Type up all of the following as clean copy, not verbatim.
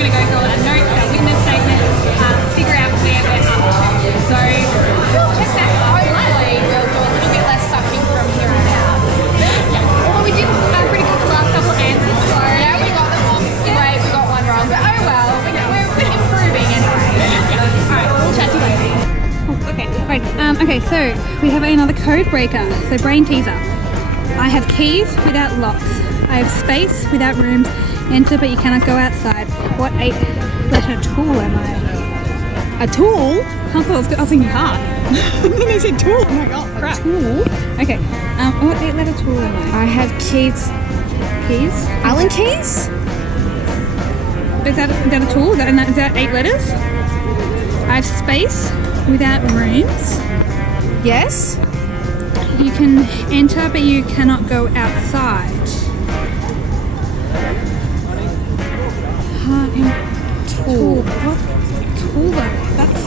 going to go through all our notes, our witness statement, figure out where we're up to. So we'll check that out. Hopefully we'll do a little bit less sucking from here on out. Although we did pretty good the last couple of answers, so Yeah, we got them all right, we got one wrong, but oh well, we're improving anyway. Alright, we'll chat to you later. Okay, right. Okay, so we have another code breaker. So brain teaser. I have keys without locks. I have space without rooms. Enter, but you cannot go outside. What 8-letter tool am I? A tool? I was thinking heart. And then they said tool. I'm like, oh crap. Tool? Okay. What 8-letter tool am I? I have keys. Keys? Allen keys? Is that a tool? Is that 8 letters? I have space without rooms. Yes. You can enter, but you cannot go outside. Heart and tool. What tool though? That's...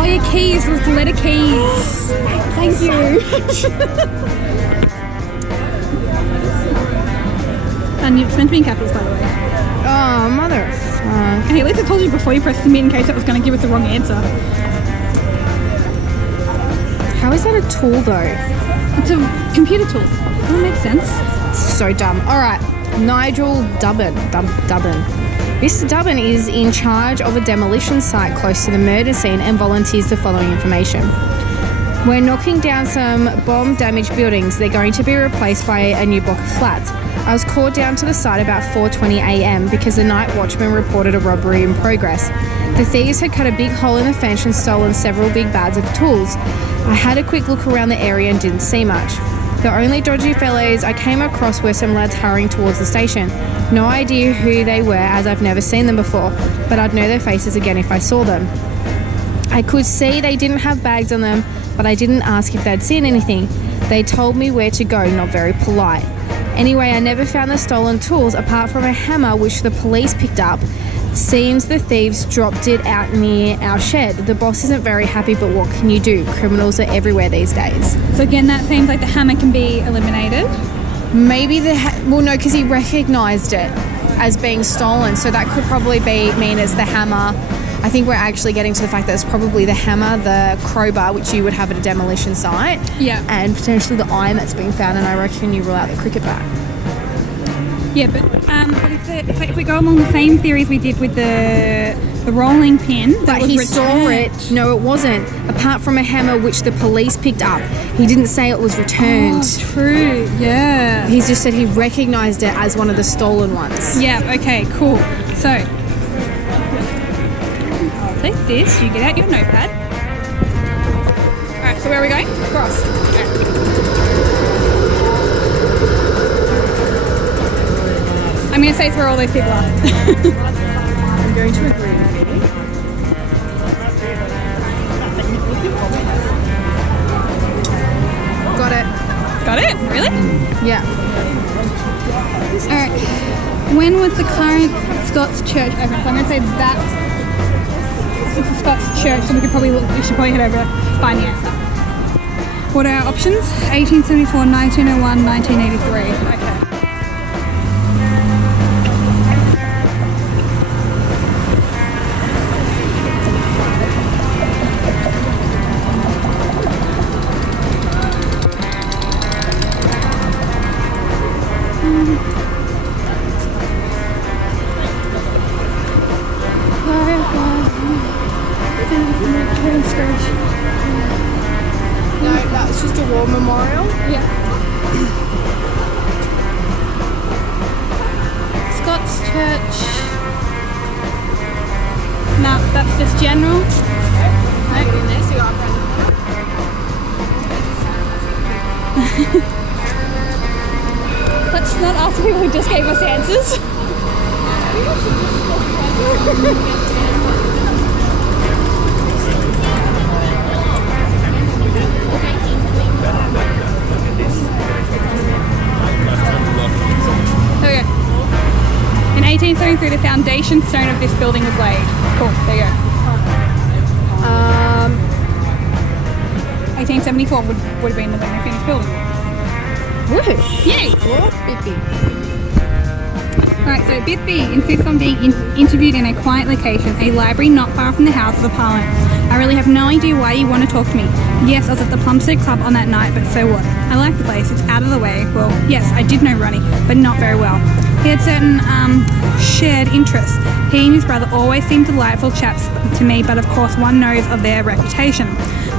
Oh, your keys, with letter keys. Thank you. And it's meant to be in capitals, by the way. Oh, mother. Hey, at least I told you before you pressed submit in case that was going to give us the wrong answer. How is that a tool though? It's a computer tool. That makes sense. So dumb. All right, Nigel Dubbin. Mr. Dubbin is in charge of a demolition site close to the murder scene and volunteers the following information. We're knocking down some bomb-damaged buildings. They're going to be replaced by a new block of flats. I was called down to the site about 4:20 a.m. because the night watchman reported a robbery in progress. The thieves had cut a big hole in the fence and stolen several big bags of tools. I had a quick look around the area and didn't see much. The only dodgy fellows I came across were some lads hurrying towards the station. No idea who they were as I've never seen them before, but I'd know their faces again if I saw them. I could see they didn't have bags on them, but I didn't ask if they'd seen anything. They told me where to go, not very polite. Anyway, I never found the stolen tools apart from a hammer which the police picked up. Seems the thieves dropped it out near our shed. The boss isn't very happy, but what can you do? Criminals are everywhere these days. So again, that seems like the hammer can be eliminated. Maybe well, no, because he recognised it as being stolen, so that could probably mean it's the hammer. I think we're actually getting to the fact that it's probably the hammer, the crowbar, which you would have at a demolition site, Yeah. and potentially the iron that's been found, and I reckon you rule out the cricket bat. Yeah, but if we go along the same theory as we did with the rolling pin, that But was he returned. saw it. No, it wasn't. Apart from a hammer which the police picked up, he didn't say it was returned. Oh, true. Yeah. He's just said he recognised it as one of the stolen ones. Yeah. Okay. Cool. So I'll take this. You get out your notepad. All right. So where are we going? Across. I'm going to say it's where all those people are. I'm going to agree with you. Got it. Got it? Really? Yeah. Alright. When was the current Scots church open? So I'm going to say that it's the Scots church, so we should probably head over to find the answer. What are our options? 1874, 1901, 1983. Okay. No, that's just a war memorial. Yeah. Scots Church. No, that's just general. Let's not ask people who just gave us answers. There we go. In 1873, the foundation stone of this building was laid. Cool, there you go. 1874 would have been when they finished building. Woohoo! Yay! Well, Bippy. Alright, so Bit B insists on being interviewed in a quiet location, a library not far from the House of the Parliament. I really have no idea why you want to talk to me. Yes, I was at the Plumstead Club on that night, but so what? I like the place, it's out of the way. Well, yes, I did know Ronnie, but not very well. He had certain shared interests. He and his brother always seemed delightful chaps to me, but of course one knows of their reputation.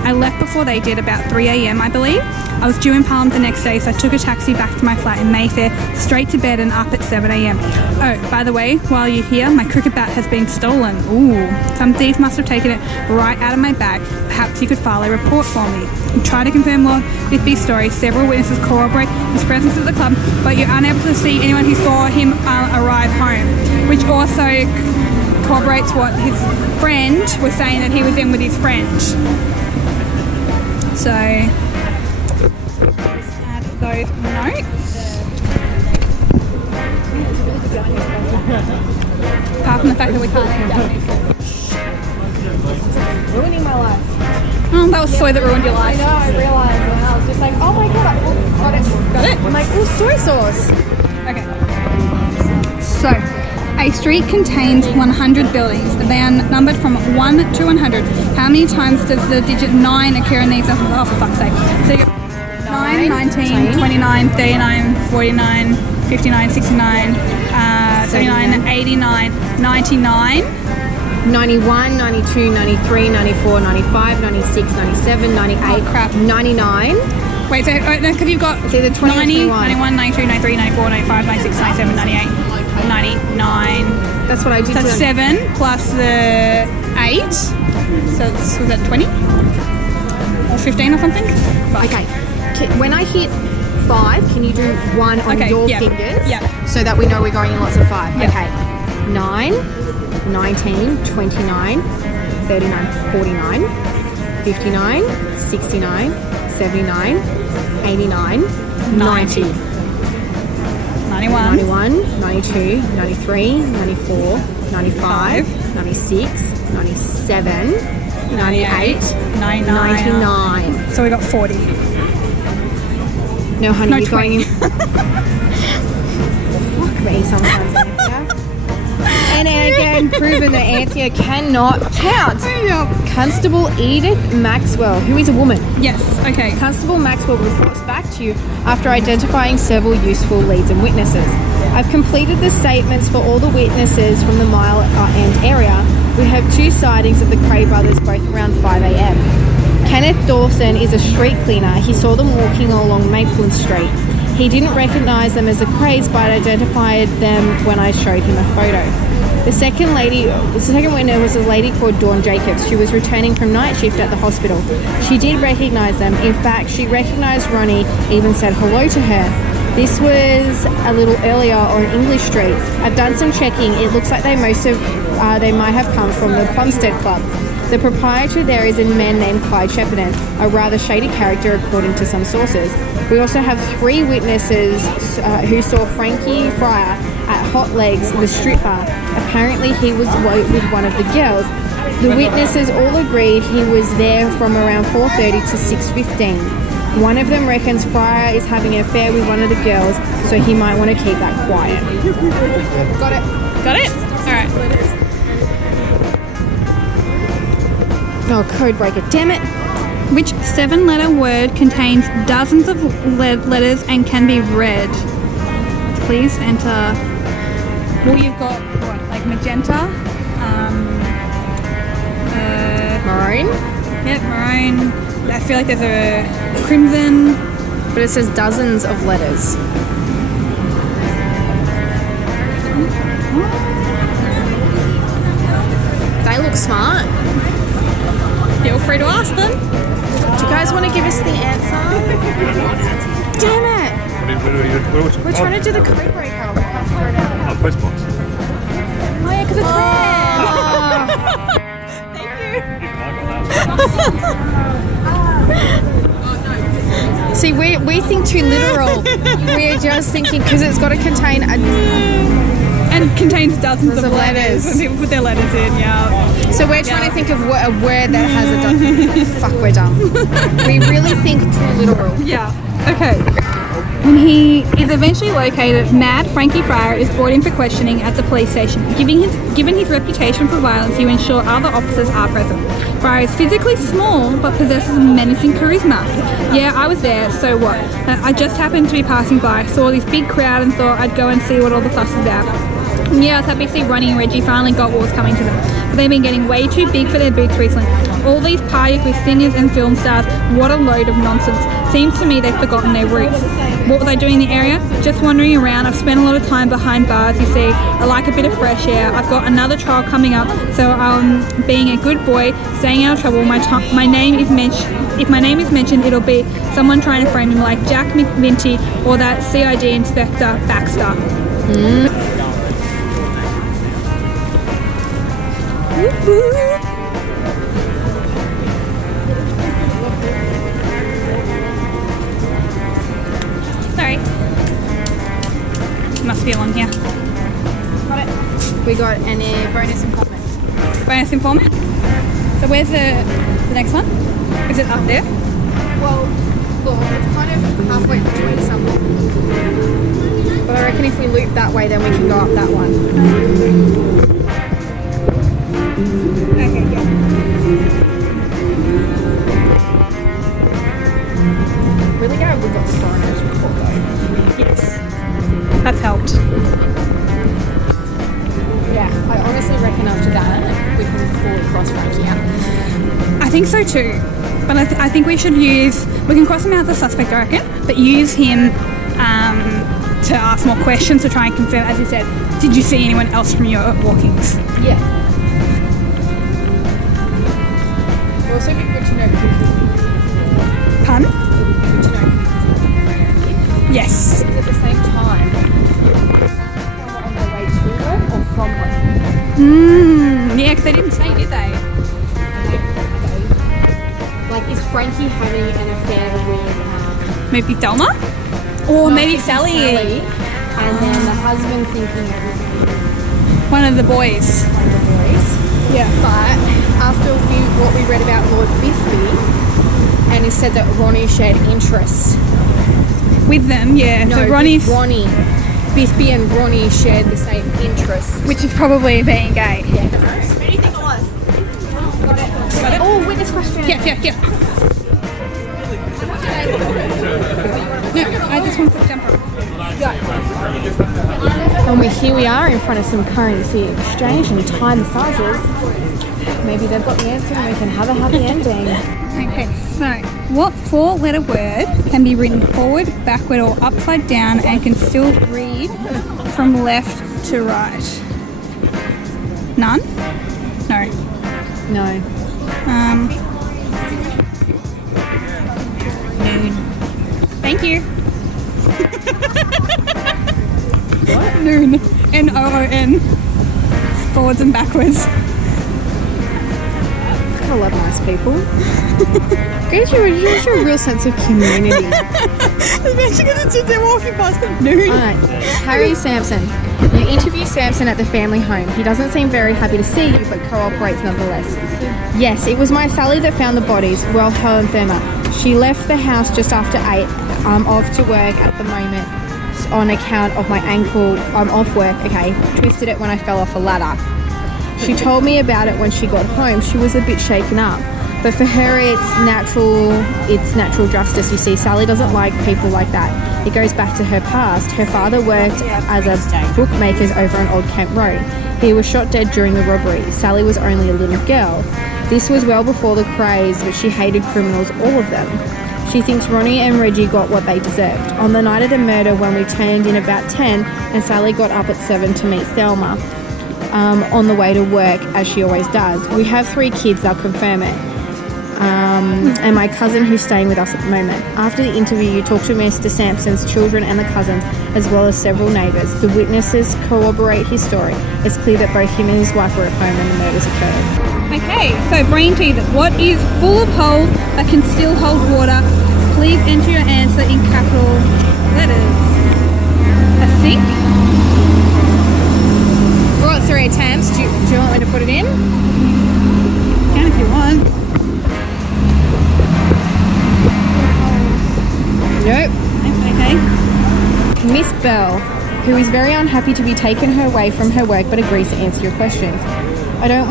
I left before they did, about 3 a.m. I believe. I was due in Parliament the next day, so I took a taxi back to my flat in Mayfair, straight to bed and up at 7 a.m. Oh, by the way, while you're here, my cricket bat has been stolen. Ooh, some thieves must have taken it right out of my bag. Perhaps you could file a report for me. You try to confirm Lord Bithby's story. Several witnesses corroborate his presence at the club, but you're unable to see anyone who saw him arrive home, which also corroborates what his friend was saying, that he was in with his friend. So, let's add those notes. Apart from the fact that we can't add Japanese. Ruining my life. Oh, that was soy that ruined your life. I know, I realised when I was just like, oh my god, got it. Got it? I'm like, oh, soy sauce. Okay. So, a street contains 100 buildings. They are numbered from 1 to 100. How many times does the digit 9 occur in these? Oh, for fuck's sake. So you got 9, 19, 29, 39, 49, 59, 69, 79, 89, 99. 91, 92, 93, 94, 95, 96, 97, 98, Oh, crap. 99. Wait, so because you've got It's either 20 or 90, 21. 91, 93, 93, 94, 95, 96, 97, 98, 99. That's what I did. So that's 7 plus the 8. So it's, was that 20? Or 15 or something? Fuck. Okay. When I hit 5, can you do 1 on Okay, your yeah. fingers? Yeah. So that we know we're going in lots of 5. Yeah. Okay. 9, 19, 29, 39, 49, 59, 69, 79, 89, 90. 91. 91, 92, 93, 94, 95, 96, 97, 98, 99. 99. So we got 40. No, honey, No, you're 20. going in. Fuck me sometimes, Anthea. And again, proven that Anthea cannot count. Constable Edith Maxwell, who is a woman. Yes, okay. Constable Maxwell reports back to you after identifying several useful leads and witnesses. I've completed the statements for all the witnesses from the Mile End area. We have 2 sightings of the Kray brothers, both around 5 a.m. Kenneth Dawson is a street cleaner. He saw them walking along Maitland Street. He didn't recognise them as the Krays, but identified them when I showed him a photo. The second witness was a lady called Dawn Jacobs. She was returning from night shift at the hospital. She did recognise them. In fact, she recognised Ronnie, even said hello to her. This was a little earlier on English Street. I've done some checking. It looks like they might have come from the Plumstead Club. The proprietor there is a man named Clyde Shepparton, a rather shady character according to some sources. We also have 3 witnesses who saw Frankie Fryer at Hot Legs, the strip bar. Apparently he was with one of the girls. The witnesses all agreed he was there from around 4:30 to 6:15. One of them reckons Fryer is having an affair with one of the girls, so he might want to keep that quiet. Got it? Got it? Alright. Oh, code breaker, damn it. Which 7-letter word contains dozens of letters and can be read? Please enter. Well, you've got what, like magenta, Maroon? yep, maroon. I feel like there's a crimson. But it says dozens of letters. They look smart. Feel free to ask them. Do you guys want to give us the answer? Damn it! We're trying to do the code breaker. We can't figure it out. Oh, postbox. Oh yeah, because it's red. See, we think too literal. We're just thinking because it's got to contain a. And contains dozens of letters. When people put their letters in, yeah. So we're trying to think of a word that has a dozen. Fuck, we're dumb. We really think too literal. Yeah. Okay. When he is eventually located, mad Frankie Fryer is brought in for questioning at the police station. Given his reputation for violence, he will ensure other officers are present. Fryer is physically small, but possesses menacing charisma. Yeah, I was there, so what? I just happened to be passing by, saw this big crowd and thought I'd go and see what all the fuss is about. Yeah, I was happy to see Ronnie and Reggie finally got what was coming to them. But they've been getting way too big for their boots recently. All these parties with singers and film stars, what a load of nonsense. Seems to me they've forgotten their roots. What was I doing in the area? Just wandering around. I've spent a lot of time behind bars, you see. I like a bit of fresh air. I've got another trial coming up, so being a good boy, staying out of trouble. My name is mentioned. If my name is mentioned, it'll be someone trying to frame him like Jack McVinty or that CID Inspector Baxter. Sorry. Must be along here. Got it. We got any bonus informant. Bonus informant. So where's the next one? Is it up there? Well, look, it's kind of halfway between something. But I reckon if we loop that way, then we can go up that one. Okay, yeah. Really glad we got the coroner's report though. Yes. That's helped. Yeah, I honestly reckon after that, we can fully cross right here. I think so too. But I think we can cross him out as a suspect, I reckon, but use him to ask more questions to try and confirm, as you said, did you see anyone else from your walkings? Yeah. It'll also be good to know who. Pun? It'll be good to know who. Yes. Because at the same time, someone on their way to work or from work. Yeah, because they didn't say, did they? Like, is Frankie having an affair with Maybe Thelma? Or maybe Sally. And then the husband thinking it was One of the boys. one of the boys. Yeah. But after what we read about Lord Biffy, and he said that Ronnie shared interests. With them, yeah. No, so Ronnie's, with Ronnie. Biffy and Ronnie shared the same interests. which is probably being gay. Yeah. Anything alive? Got it? Oh, witness question. Yeah. No, I just want to jump on. And here we are in front of some currency exchange and Thai massages. Maybe they've got the answer and we can have a happy ending. Okay, so what four-letter word can be written forward, backward, or upside down and can still read from left to right? None? No. No. Noon. Thank you. What? Noon. N-O-O-N. Forwards and backwards. I love nice people. Gives you a real sense of community. Especially because they're walking past the noon. Alright, Harry Sampson. You interview Sampson at the family home. He doesn't seem very happy to see you, but cooperates nonetheless. Yes, it was my Sally that found the bodies. Well, Helen Therma. She left the house just after 8. I'm off to work at the moment on account of my ankle. I'm off work, okay. Twisted it when I fell off a ladder. She told me about it when she got home. She was a bit shaken up. But for her, it's natural justice. You see, Sally doesn't like people like that. It goes back to her past. Her father worked as a bookmaker over on Old Kent Road. He was shot dead during the robbery. Sally was only a little girl. This was well before the Krays, but she hated criminals, all of them. She thinks Ronnie and Reggie got what they deserved. On the night of the murder, when we turned in about 10, and Sally got up at 7 to meet Thelma on the way to work, as she always does. We have 3 kids, they'll confirm it. And my cousin who's staying with us at the moment. After the interview, you talk to Mr. Sampson's children and the cousins, as well as several neighbours. The witnesses corroborate his story. It's clear that both him and his wife were at home when the murders occurred. Okay, so brain teaser. What is full of holes but can still hold water? Please enter your answer in capital letters. A sink? Nope. Okay. Miss Bell, who is very unhappy to be taken away from her work but agrees to answer your questions. I don't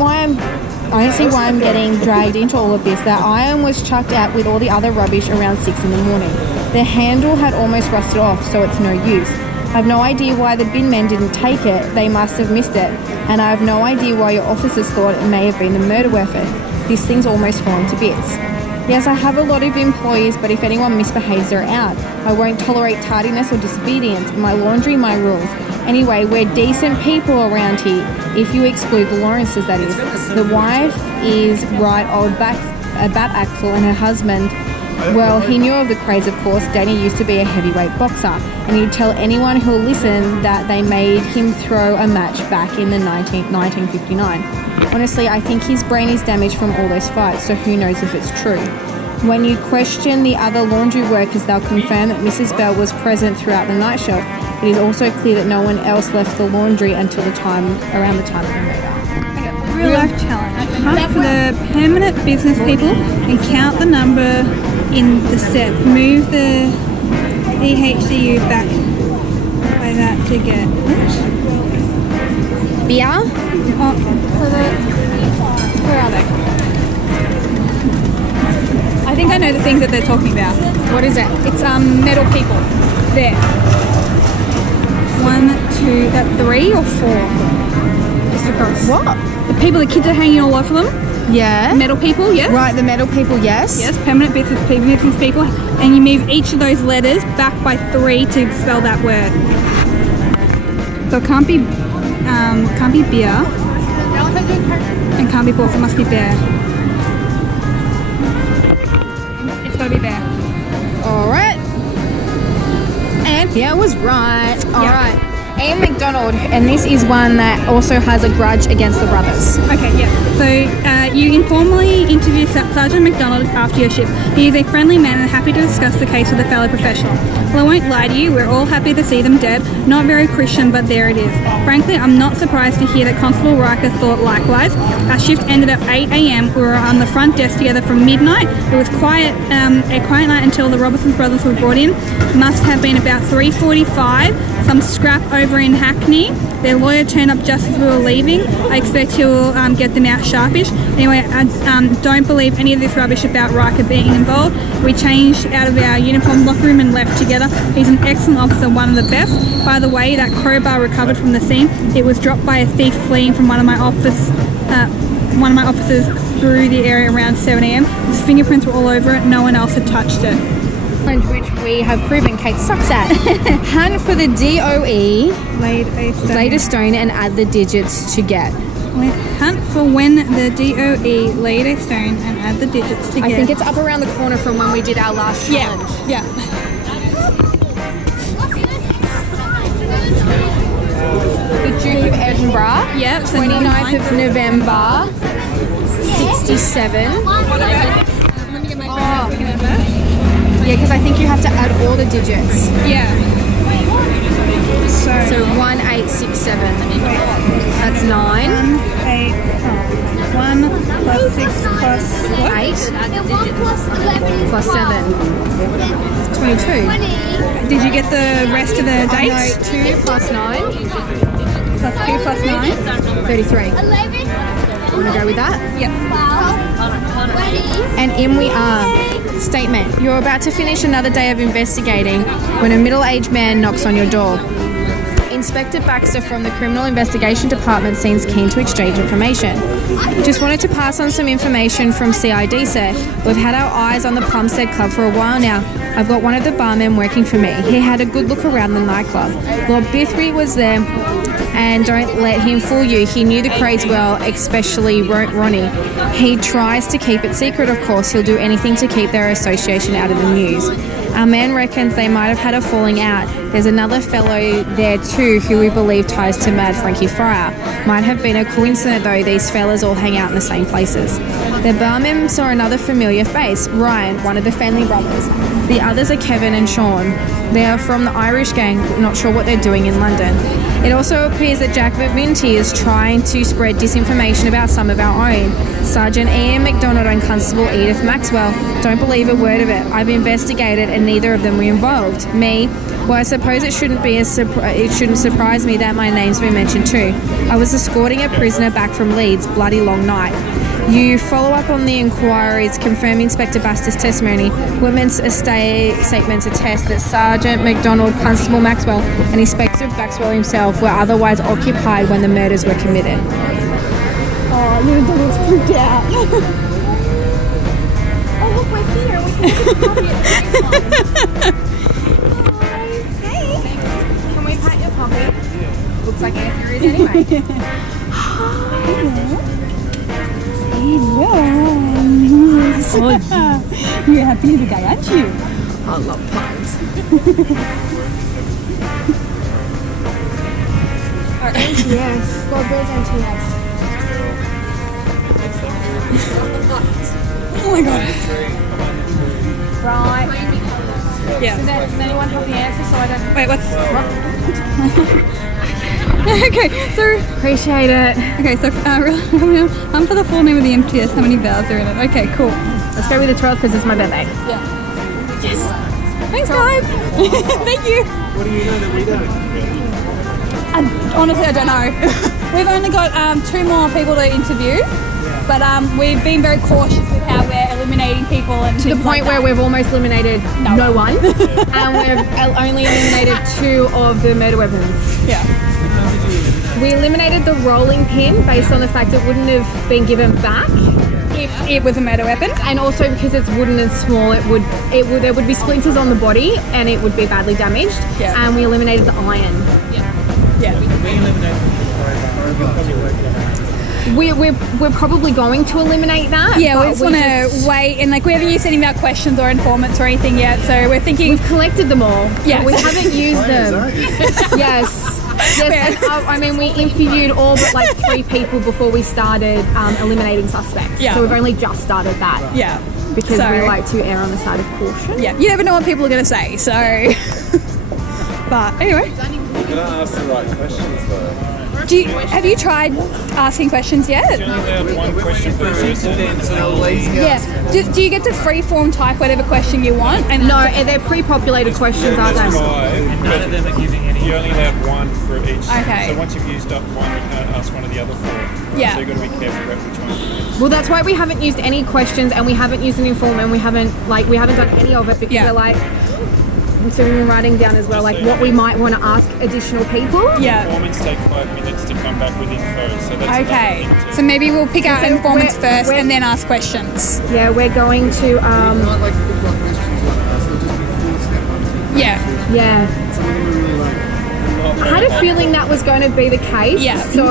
see why I'm getting dragged into all of this. That iron was chucked out with all the other rubbish around 6 in the morning. The handle had almost rusted off, so it's no use. I have no idea why the bin men didn't take it. They must have missed it. And I have no idea why your officers thought it may have been the murder weapon. This thing's almost fallen to bits. Yes, I have a lot of employees, but if anyone misbehaves, they're out. I won't tolerate tardiness or disobedience. My laundry, my rules. Anyway, we're decent people around here, if you exclude the Lawrences, that is. The wife is right old Bat Axel, and her husband, well, he knew of the Krays, of course. Danny used to be a heavyweight boxer, and he'd tell anyone who'll listen that they made him throw a match back in the 1959. Honestly, I think his brain is damaged from all those fights, so who knows if it's true. When you question the other laundry workers, they'll confirm that Mrs. Bell was present throughout the night shift. It is also clear that no one else left the laundry until around the time of the murder. Real life challenge. Hunt for the permanent business people and count the number in the set. Move the EHDU back by that to get Beer? Where are they? I think I know the things that they're talking about. What is it? It's metal people. There. 1, 2, that 3 or 4? Just across. What? The people, the kids are hanging all over them. Yeah. Metal people, yes. Right, the metal people, yes. Yes, permanent business people. And you move each of those letters back by 3 to spell that word. So it can't be beer. And can't be horse, it must be bear. It's gotta be bear. Alright. And yeah, I was right. Alright. Ian McDonald, and this is one that also has a grudge against the brothers. Okay, yeah. So you informally interview Sergeant McDonald after your shift. He is a friendly man and happy to discuss the case with a fellow professional. Well, I won't lie to you, we're all happy to see them dead. Not very Christian, but there it is. Frankly, I'm not surprised to hear that Constable Riker thought likewise. Our shift ended at 8 a.m. We were on the front desk together from midnight. It was a quiet night until the Robertson brothers were brought in. Must have been about 3:45. Some scrap over in Hackney. Their lawyer turned up just as we were leaving. I expect he'll get them out sharpish. Anyway, I don't believe any of this rubbish about Riker being involved. We changed out of our uniform locker room and left together. He's an excellent officer, one of the best. By the way, that crowbar recovered from the scene. It was dropped by a thief fleeing from one of my officers through the area around 7 a.m. His fingerprints were all over it. No one else had touched it. Which we have proven Kate sucks at. Hunt for the DOE, laid a stone and add the digits to get. Hunt for when the DOE laid a stone and add the digits to get. I think it's up around the corner from when we did our last challenge. Yeah. The Duke of Edinburgh. Yep. 29th of November, 67. Let me get my phone. Yeah, because I think you have to add all the digits. Yeah. So 1867. That's 9. 1 plus 6 plus what? 8. Plus 7. 22. Did you get the rest of the dates? No, 2 plus 9. Plus 2 plus 9? 33. Want to go with that? Yep. And in we are. Statement. You're about to finish another day of investigating when a middle-aged man knocks on your door. Inspector Baxter from the Criminal Investigation Department seems keen to exchange information. Just wanted to pass on some information from CID, sir. We've had our eyes on the Plumstead Club for a while now. I've got one of the barmen working for me. He had a good look around the nightclub. Lord Bithry was there, and don't let him fool you. He knew the Krays well, especially Ronnie. He tries to keep it secret, of course. He'll do anything to keep their association out of the news. Our man reckons they might have had a falling out. There's another fellow there too who we believe ties to Mad Frankie Fryer. Might have been a coincidence though, these fellas all hang out in the same places. The barman saw another familiar face, Ryan, one of the Fenley brothers. The others are Kevin and Sean. They are from the Irish gang, not sure what they're doing in London. It also appears that Jack McVinty is trying to spread disinformation about some of our own. Sergeant Ian McDonald and Constable Edith Maxwell. Don't believe a word of it. I've investigated and neither of them were involved. Me? Well, I suppose it shouldn't surprise me that my name's been mentioned too. I was escorting a prisoner back from Leeds, bloody long night. You follow up on the inquiries, confirm Inspector Baster's testimony. Women's statements attest that Sergeant McDonald, Constable Maxwell, and Inspector Maxwell himself were otherwise occupied when the murders were committed. Oh, little Donald's freaked out. Oh, look, we're here. We can see the puppy at Hey. Can we pat your puppy? Looks like Anthony is anyway. Oh, you're happy today, aren't you? I love puns. Our NTS. God bless NTS. Oh my god. Right. Yeah. Does anyone have the answer so I don't... Wait, what's... Okay, so... Appreciate it. Okay, so for the full name of the MTS, how many vowels are in it? Okay, cool. Let's go with the 12th because it's my birthday. Yeah. Yes. Thanks, guys. Thank you. What do you know that we don't? Honestly, I don't know. We've only got 2 more people to interview, but we've been very cautious with how we're eliminating people and To the point where we've almost eliminated no one. And we've only eliminated 2 of the murder weapons. Yeah. We eliminated the rolling pin based on the fact it wouldn't have been given back. If it was a murder weapon. And also because it's wooden and small, there would be splinters on the body and it would be badly damaged. Yeah. And we eliminated the iron. Yeah. We eliminated the probably work it out. We're probably going to eliminate that. Yeah, but we just want to wait, and we haven't used any of our questions or informants or anything yet, so we're thinking... We've collected them all. Yeah. But we haven't used them. Yes. Yes, and, I mean, we interviewed all but like 3 people before we started eliminating suspects. Yeah. So we've only just started that. Yeah. Because So- we like to err on the side of caution. Yeah, you never know what people are going to say, so... But anyway, You gotta ask the right questions though. have you tried asking questions yet? You only have one question per person. Yeah. Do you get to free-form type whatever question you want? And No, they're pre-populated questions, aren't There's they? 5, None of them are giving any. you only have 1 for each. Okay. So once you've used up 1, you can't ask one of the other 4. Yeah. So you've got to be careful about which one you use. Well, that's why we haven't used any questions and we haven't used an informant. We haven't done any of it because Yeah. we're like, so we've been writing down as well, like what we might want to ask additional people. Yeah. Informants take 5 minutes to come back with info. So that's Okay. another thing too. So maybe we'll pick out So informants we're- first we're- and then ask questions. Yeah, we're going to, Not like pick what questions you want to ask, it'll just be full step on step. Yeah. yeah. Some of them are really like, I had a feeling that was going to be the case. Yeah. So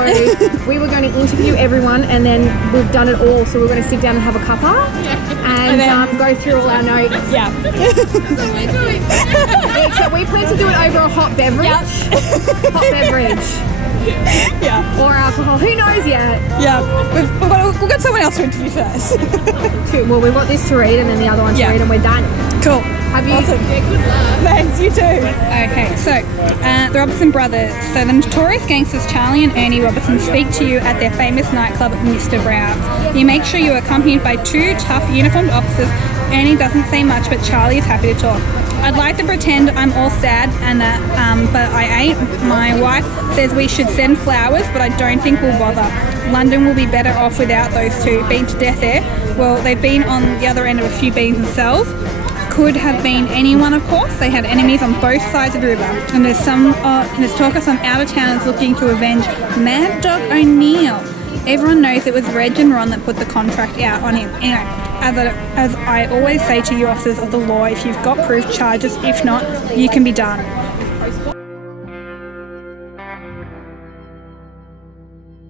we were going to interview everyone and then we've done it all. So we're going to sit down and have a cuppa and then- go through all our notes. Yeah. Except we plan to do it over a hot beverage. Hot beverage. Yeah. Or alcohol. Who knows yet? Yeah. We've got someone else to interview first. Well, we've got this to read and then the other one to Yeah. read and we're done. Cool. Have you? Awesome. Yeah, good luck. Thanks, you too. Okay, so the Robertson brothers. So the notorious gangsters Charlie and Ernie Robertson speak to you at their famous nightclub Mr. Brown's. You make sure you are accompanied by 2 tough uniformed officers. Ernie doesn't say much, but Charlie is happy to talk. I'd like to pretend I'm all sad and that, but I ain't. My wife says we should send flowers, but I don't think we'll bother. London will be better off without those 2. Beaten to death there. Well, they've been on the other end of a few beatings themselves. Could have been anyone, of course. They had enemies on both sides of the river, and there's talk of some out-of-towners looking to avenge Mad Dog O'Neill. Everyone knows it was Reg and Ron that put the contract out on him. Anyway, as I always say to you officers of the law, if you've got proof, charges. If not, you can be done.